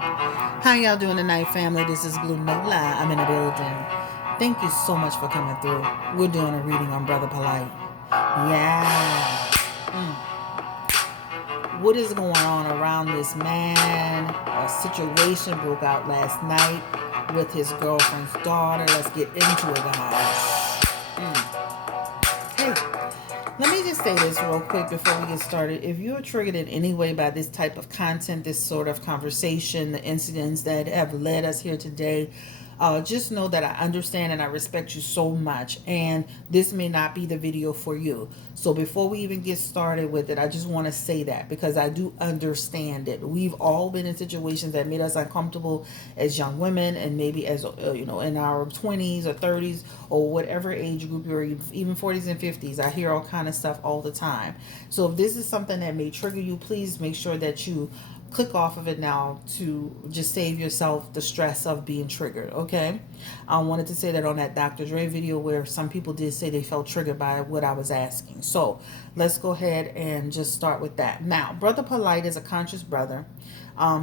How y'all doing tonight, family? This is Blue Nola. I'm in the building. Thank you so much for coming through. We're doing a reading on Brother Polight. Yeah. What is going on around this man? A situation broke out last night with his girlfriend's daughter. Let's get into it, guys. Hey, let me just say this real quick before we get started. If you're triggered in any way by this type of content, this sort of conversation, the incidents that have led us here today, just know that I understand and I respect you so much. And this may not be the video for you. So before we even get started with it, I just want to say that because I do understand it. We've all been in situations that made us uncomfortable as young women, and maybe as in our 20s or 30s or whatever age group you're, even 40s and 50s. I hear all kind of stuff all the time. So if this is something that may trigger you, please make sure that you click off of it now to just save yourself the stress of being triggered. Okay, I wanted to say that on that Dr. Dre video where some people did say they felt triggered by what I was asking. So let's go ahead and just start with that. Now, Brother Polight is a conscious brother.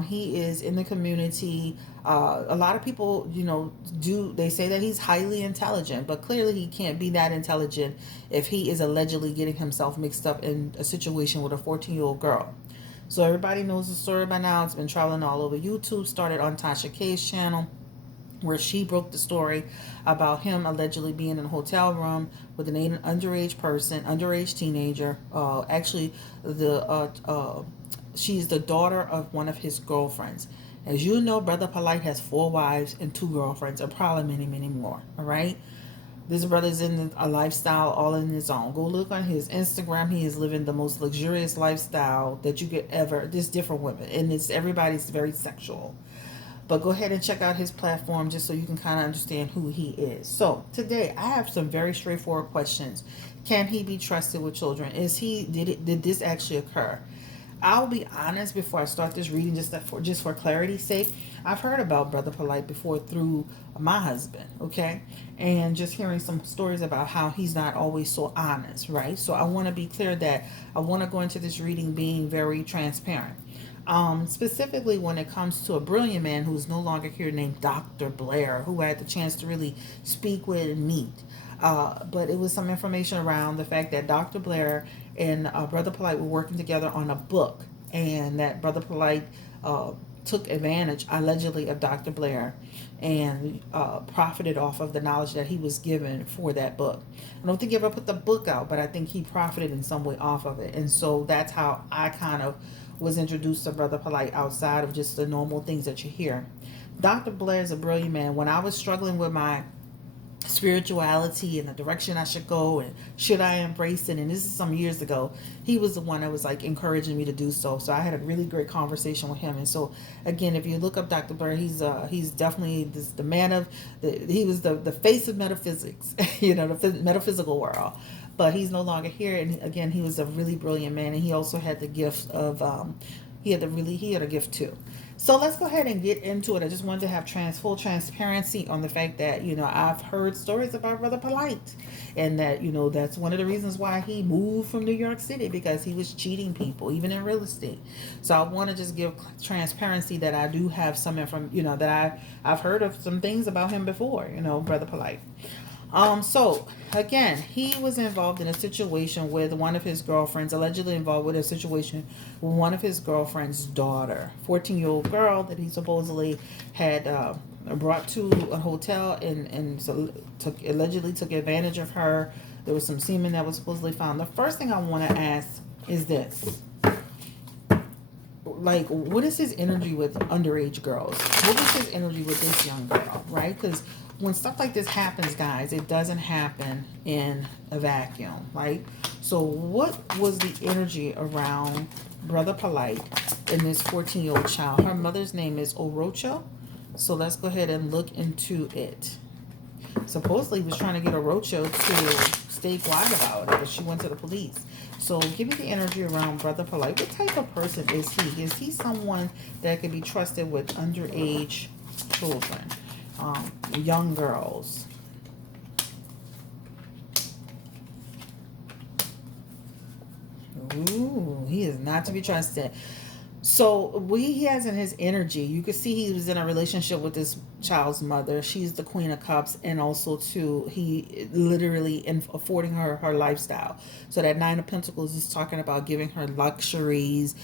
He is in the community. A lot of people, they say that he's highly intelligent, but clearly he can't be that intelligent if he is allegedly getting himself mixed up in a situation with a 14-year-old girl. So everybody knows the story by now. It's been traveling all over YouTube. Started on Tasha K's channel, where she broke the story about him allegedly being in a hotel room with an underage teenager. Actually, she's the daughter of one of his girlfriends. As you know, Brother Polight has 4 wives and 2 girlfriends, and probably many, many more. All right. This brother's in a lifestyle all in his own. Go look on his Instagram. He is living the most luxurious lifestyle that you could ever. There's different women, and it's everybody's very sexual. But go ahead and check out his platform just so you can kind of understand who he is. So today I have some very straightforward questions. Can he be trusted with children? Did this actually occur? I'll be honest before I start this reading, just for clarity's sake. I've heard about Brother Polight before through my husband, okay, and just hearing some stories about how he's not always so honest, right? So I want to be clear that I want to go into this reading being very transparent. Specifically when it comes to a brilliant man who's no longer here named Dr. Blair, who I had the chance to really speak with and meet. But it was some information around the fact that Dr. Blair and Brother Polight were working together on a book, and that Brother Polight took advantage, allegedly, of Dr. Blair and profited off of the knowledge that he was given for that book. I don't think he ever put the book out, but I think he profited in some way off of it. And so that's how I kind of was introduced to Brother Polight outside of just the normal things that you hear. Dr. Blair is a brilliant man. When I was struggling with my spirituality and the direction I should go and should I embrace it, and this is some years ago, he was the one that was like encouraging me to do so. So I had a really great conversation with him. And so again, if you look up Dr. Blair, he's definitely the man of he was the face of metaphysics, the metaphysical world. But he's no longer here, and again, he was a really brilliant man, and he also had the gift of he had a gift too. So let's go ahead and get into it. I just wanted to have full transparency on the fact that, I've heard stories about Brother Polight, and that, that's one of the reasons why he moved from New York City, because he was cheating people, even in real estate. So I want to just give transparency that I do have some information, that I've heard of some things about him before, Brother Polight. So again, he was involved in a situation with one of his girlfriends, allegedly involved with a situation with one of his girlfriend's daughter, 14-year-old girl that he supposedly had brought to a hotel, and so allegedly took advantage of her. There was some semen that was supposedly found. The first thing I want to ask is this. Like, what is his energy with underage girls? What is his energy with this young girl, right? Because when stuff like this happens, guys, it doesn't happen in a vacuum, right? So what was the energy around Brother Polight and this 14-year-old child? Her mother's name is Orocho. So let's go ahead and look into it. Supposedly he was trying to get Orocho to stay quiet about it, but she went to the police. So give me the energy around Brother Polight. What type of person is he? Is he someone that can be trusted with underage children, young girls? Ooh, he is not to be trusted. So what he has in his energy, you can see he was in a relationship with this child's mother. She's the Queen of Cups, and also too, he literally affording her lifestyle. So that Nine of Pentacles is talking about giving her luxuries,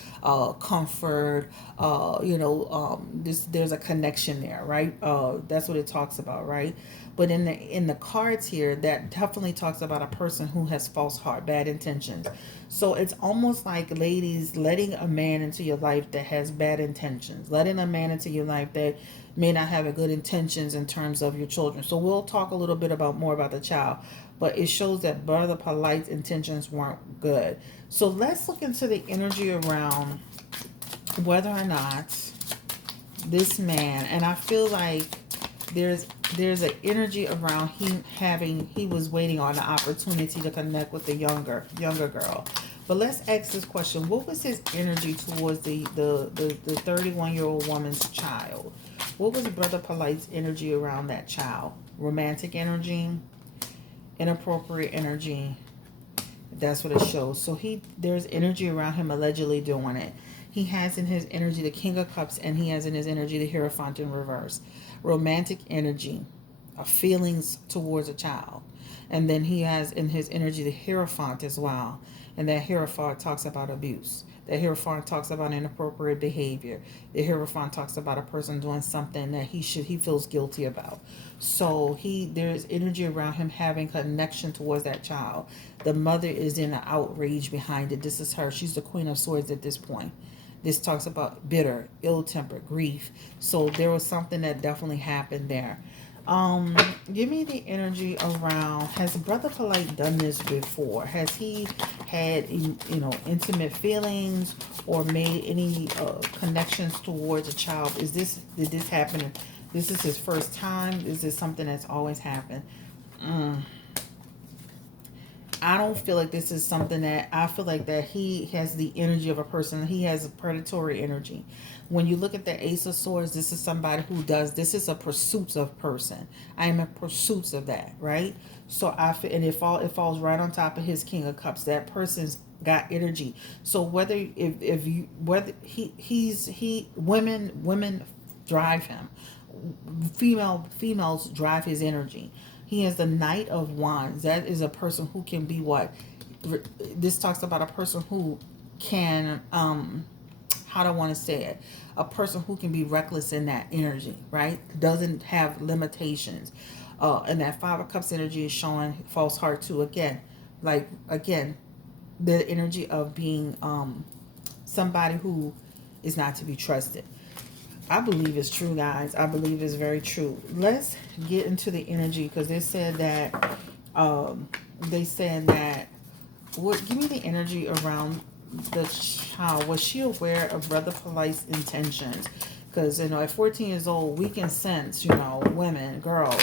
comfort. There's a connection there, right? That's what it talks about, right? But in the cards here, that definitely talks about a person who has false heart, bad intentions. So it's almost like, ladies, letting a man into your life that has bad intentions, letting a man into your life that may not have a good intentions in terms of your children. So we'll talk a little bit about more about the child, but it shows that Brother Polite's intentions weren't good. So let's look into the energy around whether or not this man, and I feel like there's an energy around he was waiting on the opportunity to connect with the younger girl. But let's ask this question: what was his energy towards the 31-year-old woman's child? What was Brother Polite's energy around that child? Romantic energy, inappropriate energy. That's what it shows. So there's energy around him allegedly doing it. He has in his energy the King of Cups, and he has in his energy the Hierophant in reverse. Romantic energy, feelings towards a child. And then he has in his energy the Hierophant as well. And that Hierophant talks about abuse. The Hierophant talks about inappropriate behavior. The Hierophant talks about a person doing something that he feels guilty about. So there's energy around him having connection towards that child. The mother is in an outrage behind it. This is her. She's the Queen of Swords at this point. This talks about bitter, ill-tempered, grief. So there was something that definitely happened there. Give me the energy around, has Brother Polite done this before? Has he had intimate feelings or made any connections towards a child? Did this happen? This is his first time? Is this something that's always happened? I don't feel like this is something that, I feel like that he has the energy of a person. He has a predatory energy. When you look at the Ace of Swords, this is somebody who this is a pursuits of person. I am in pursuits of that, right? So I feel, and it falls right on top of his King of Cups. That person's got energy. So whether women drive him. Females drive his energy. He has the Knight of Wands. That is a person who can be what? This talks about a person who can, how do I want to say it? A person who can be reckless in that energy, right? Doesn't have limitations. And that Five of Cups energy is showing false heart too. Again, the energy of being somebody who is not to be trusted. I believe it's true, guys. I believe it's very true. Let's get into the energy, because they said that give me the energy around the child. Was she aware of Brother Polite's intentions? Because at 14 years old, we can sense, women, girls,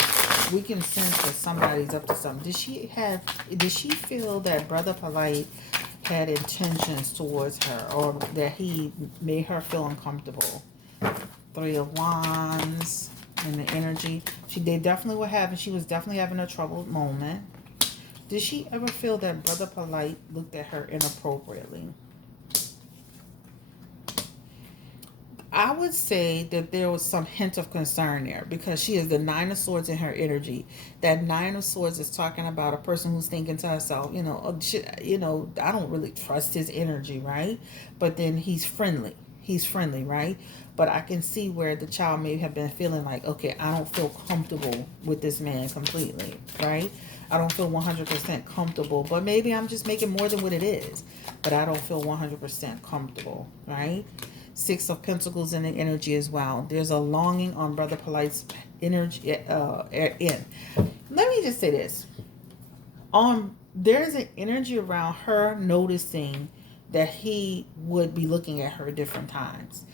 we can sense that somebody's up to something. Did she feel that Brother Polite had intentions towards her, or that he made her feel uncomfortable? Three of Wands and the energy. She was definitely having a troubled moment. Did she ever feel that Brother Polite looked at her inappropriately? I would say that there was some hint of concern there, because she is the Nine of Swords in her energy. That Nine of Swords is talking about a person who's thinking to herself, I don't really trust his energy, right? But then he's friendly. Right? But I can see where the child may have been feeling like, okay, I don't feel comfortable with this man completely, right? I don't feel 100% comfortable, but maybe I'm just making more than what it is. But I don't feel 100% comfortable, right? Six of Pentacles in the energy as well. There's a longing on Brother Polite's energy in. Let me just say this. There's an energy around her noticing that he would be looking at her different times.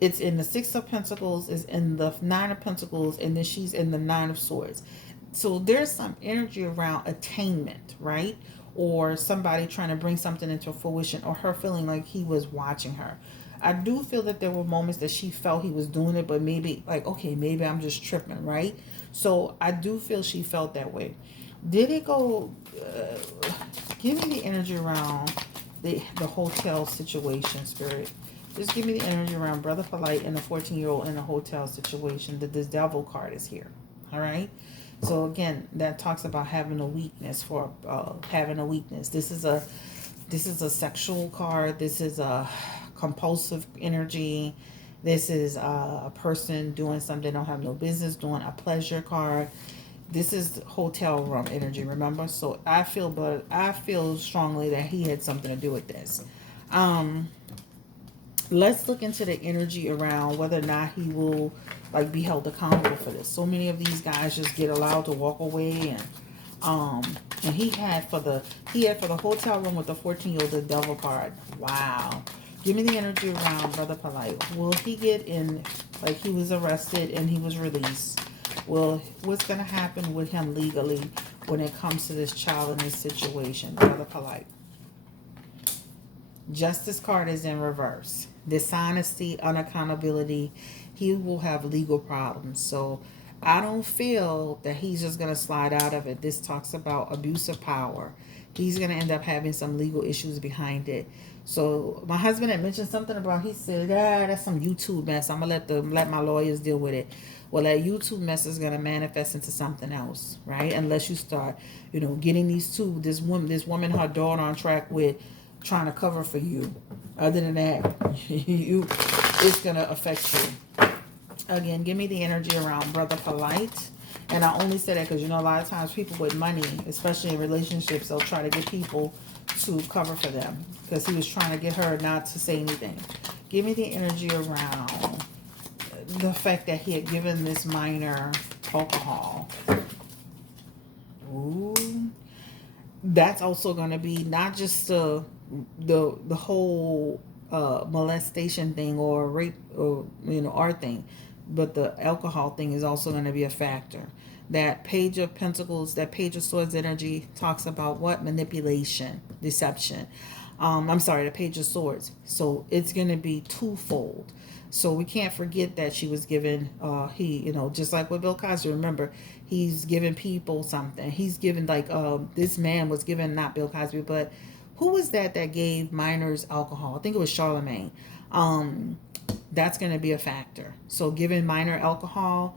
It's in the Six of Pentacles, it's in the Nine of Pentacles, and then she's in the Nine of Swords. So there's some energy around attainment, right? Or somebody trying to bring something into fruition, or her feeling like he was watching her. I do feel that there were moments that she felt he was doing it, but maybe like, okay, maybe I'm just tripping, right? So I do feel she felt that way. Did it go, give me the energy around the hotel situation, Spirit. Just give me the energy around Brother Polight and the 14-year-old in a hotel situation. The devil card is here. All right. So again, that talks about having a weakness for having a weakness. This is a sexual card. This is a compulsive energy. This is a person doing something they don't have no business doing. A pleasure card. This is hotel room energy. Remember, so I feel strongly that he had something to do with this. Let's look into the energy around whether or not he will like be held accountable for this. So many of these guys just get allowed to walk away, and he had for the hotel room with the 14-year-old the devil card. Wow. Give me the energy around Brother Polight. Will he get in, like he was arrested and he was released? Well, what's going to happen with him legally when it comes to this child in this situation, Brother Polight? Justice card is in reverse. Dishonesty, unaccountability. He will have legal problems. So I don't feel that he's just going to slide out of it. This talks about abuse of power. He's going to end up having some legal issues behind it. So my husband had mentioned something about, he said, that's some YouTube mess. I'm going to let my lawyers deal with it. Well, that YouTube mess is going to manifest into something else, right? Unless you start, getting this woman, her daughter on track with trying to cover for you. Other than that, it's going to affect you. Again, give me the energy around Brother Polight. And I only say that because, a lot of times people with money, especially in relationships, they'll try to get people to cover for them because he was trying to get her not to say anything. Give me the energy around the fact that he had given this minor alcohol. Ooh. That's also going to be not just the whole molestation thing or rape or art thing, but the alcohol thing is also going to be a factor. That Page of Pentacles, that Page of Swords energy talks about what? Manipulation, deception. The Page of Swords. So it's going to be twofold. So we can't forget that she was given, just like with Bill Cosby, remember, he's giving people something. He's given, this man was given, not Bill Cosby, but who was that gave minors alcohol? I think it was Charlemagne. That's going to be a factor. So giving minor alcohol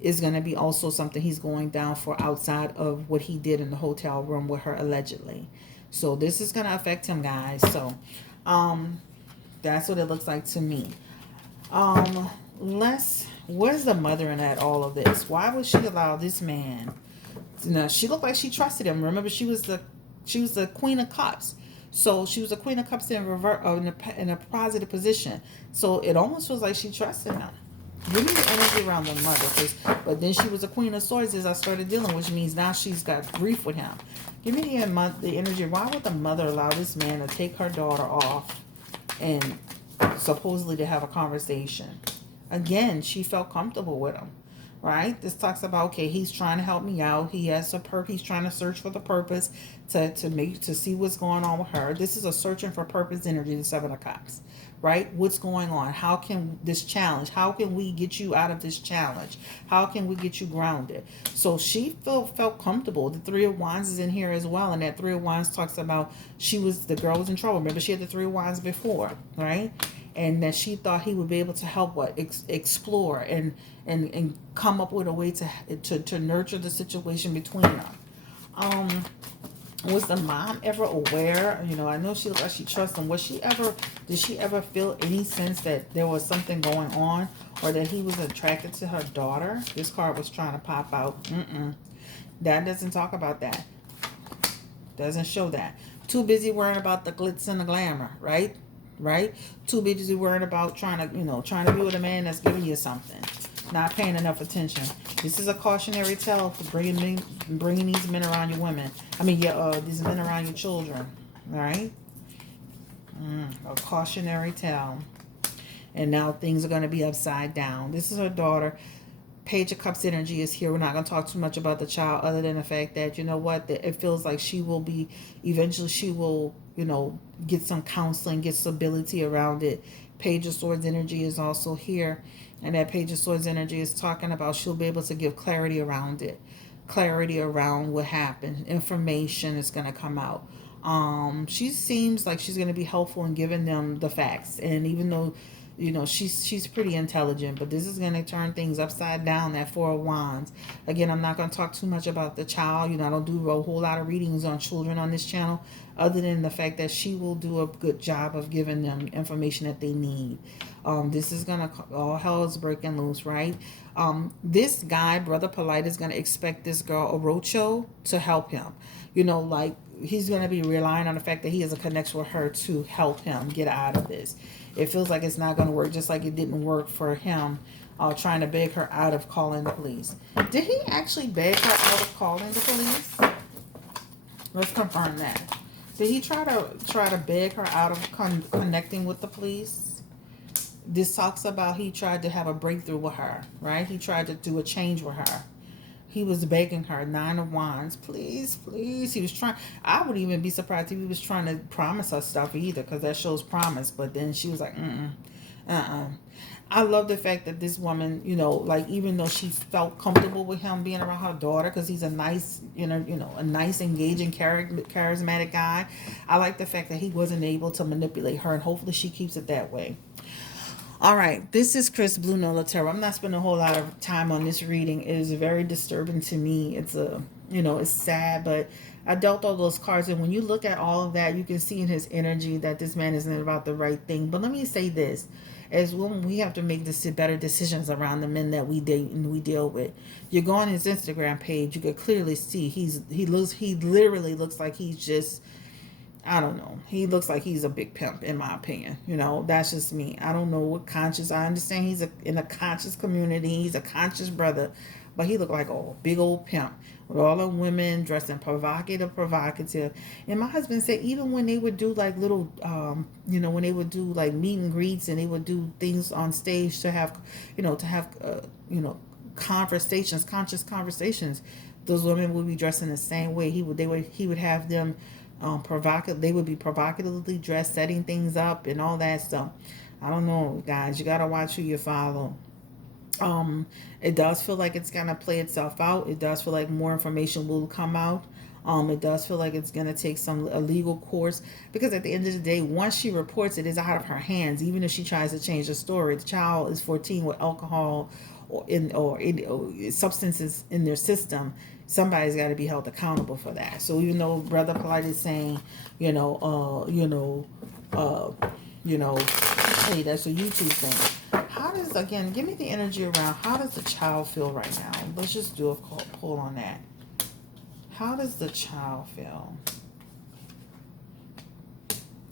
is going to be also something he's going down for outside of what he did in the hotel room with her allegedly. So this is going to affect him, guys. So that's what it looks like to me. Where's the mother in all of this? Why would she allow this man? She looked like she trusted him. Remember, she was the Queen of Cups. So she was a Queen of Cups in a positive position. So it almost feels like she trusted him. Give me the energy around the mother, but then she was a Queen of Swords as I started dealing, which means now she's got grief with him. Give me the energy. Why would the mother allow this man to take her daughter off and supposedly to have a conversation? Again, she felt comfortable with him, right? This talks about, okay, he's trying to help me out. He has he's trying to search for the purpose to see what's going on with her. This is a searching for purpose energy, the Seven of Cups, right? What's going on? How can we get you out of this challenge? How can we get you grounded? So she felt comfortable. The Three of Wands is in here as well. And that Three of Wands talks about the girl was in trouble. Remember, she had the Three of Wands before, right? And that she thought he would be able to help explore and come up with a way to nurture the situation between them. Was the mom ever aware? I know she looked like she trusts him. Did she ever feel any sense that there was something going on or that he was attracted to her daughter? This card was trying to pop out. That doesn't talk about that. Doesn't show that. Too busy worrying about the glitz and the glamour, right? Too busy worrying about trying to be with a man that's giving you something. Not paying enough attention. This is a cautionary tale for bringing these men around your women. These men around your children. All right? A cautionary tale. And now things are going to be upside down. This is her daughter. Page of Cups energy is here. We're not going to talk too much about the child other than the fact that, that it feels like eventually she will, get some counseling, get stability around it. Page of Swords energy is also here. And that Page of Swords energy is talking about she'll be able to give clarity around it. Clarity around what happened. Information is going to come out. She seems like she's going to be helpful in giving them the facts, and even though she's pretty intelligent, but this is going to turn things upside down. That Four of Wands. Again, I'm not going to talk too much about the child. I don't do a whole lot of readings on children on this channel, other than the fact that she will do a good job of giving them information that they need. This is gonna, all hell is breaking loose, right? This guy, Brother Polight, is gonna expect this girl Orocho to help him. Like he's gonna be relying on the fact that he has a connection with her to help him get out of this. It feels like it's not gonna work, just like it didn't work for him trying to beg her out of calling the police. Did he actually beg her out of calling the police? Let's confirm that. Did he try to beg her out of connecting with the police? This talks about he tried to have a breakthrough with her, right? He tried to do a change with her. He was begging her, Nine of Wands, please, please. He was trying. I would even be surprised if he was trying to promise her stuff either, because that shows promise. But then she was like, I love the fact that this woman, like even though she felt comfortable with him being around her daughter, because he's a nice, a nice, engaging, charismatic guy. I like the fact that he wasn't able to manipulate her, and hopefully she keeps it that way. All right, this is Chris Blue Nola Tarot. I'm not spending a whole lot of time on this reading. It is very disturbing to me. It's it's sad, but I dealt all those cards, and when you look at all of that, you can see in his energy that this man isn't about the right thing. But let me say this: as women, we have to make better decisions around the men that we date and we deal with. You go on his Instagram page, you could clearly see he literally looks like he's just, I don't know. He looks like he's a big pimp, in my opinion. That's just me. I don't know what conscious. I understand he's in a conscious community. He's a conscious brother, but he looked like a big old pimp with all the women dressing provocative. And my husband said even when they would do like little, when they would do like meet and greets, and they would do things on stage to have, conversations, conscious conversations. Those women would be dressing the same way. He would have them they would be provocatively dressed, setting things up and all that stuff. I don't know, guys. You gotta watch who you follow. It does feel like it's gonna play itself out. It does feel like more information will come out. It does feel like it's gonna take a legal course, because at the end of the day, once she reports it, it's out of her hands. Even if she tries to change the story, the child is 14 with alcohol or substances in their system. Somebody's got to be held accountable for that. So even though Brother Polight is saying, hey, that's a YouTube thing. How does, again, give me the energy around, how does the child feel right now? Let's just do a pull on that. How does the child feel?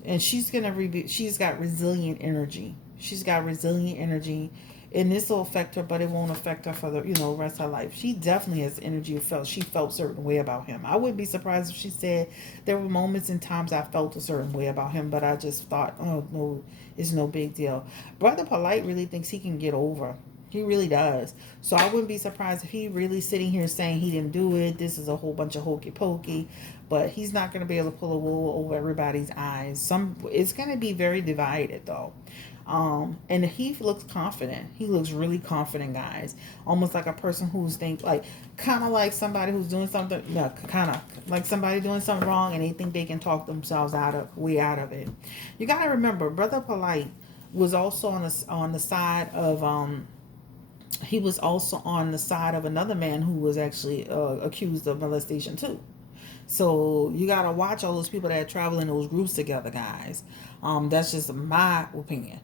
And she's got resilient energy. She's got resilient energy. And this will affect her, but it won't affect her for the rest of her life. She definitely has energy. She felt a certain way about him. I wouldn't be surprised if she said there were moments and times I felt a certain way about him, but I just thought, oh no, it's no big deal. Brother Polight really thinks he can get over. He really does. So I wouldn't be surprised if he really sitting here saying he didn't do it. This is a whole bunch of hokey pokey, but he's not going to be able to pull a wool over everybody's eyes. It's going to be very divided though. And he looks confident. He looks really confident, guys. Almost like a person who's kind of like somebody who's doing something, kind of like somebody doing something wrong, and they think they can talk themselves out of it. You got to remember, Brother Polight was also on the side of he was also on the side of another man who was actually accused of molestation too. So you gotta watch all those people that travel in those groups together, guys. That's just my opinion.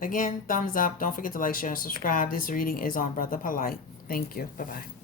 Again, thumbs up. Don't forget to like, share, and subscribe. This reading is on Brother Polight. Thank you. Bye-bye.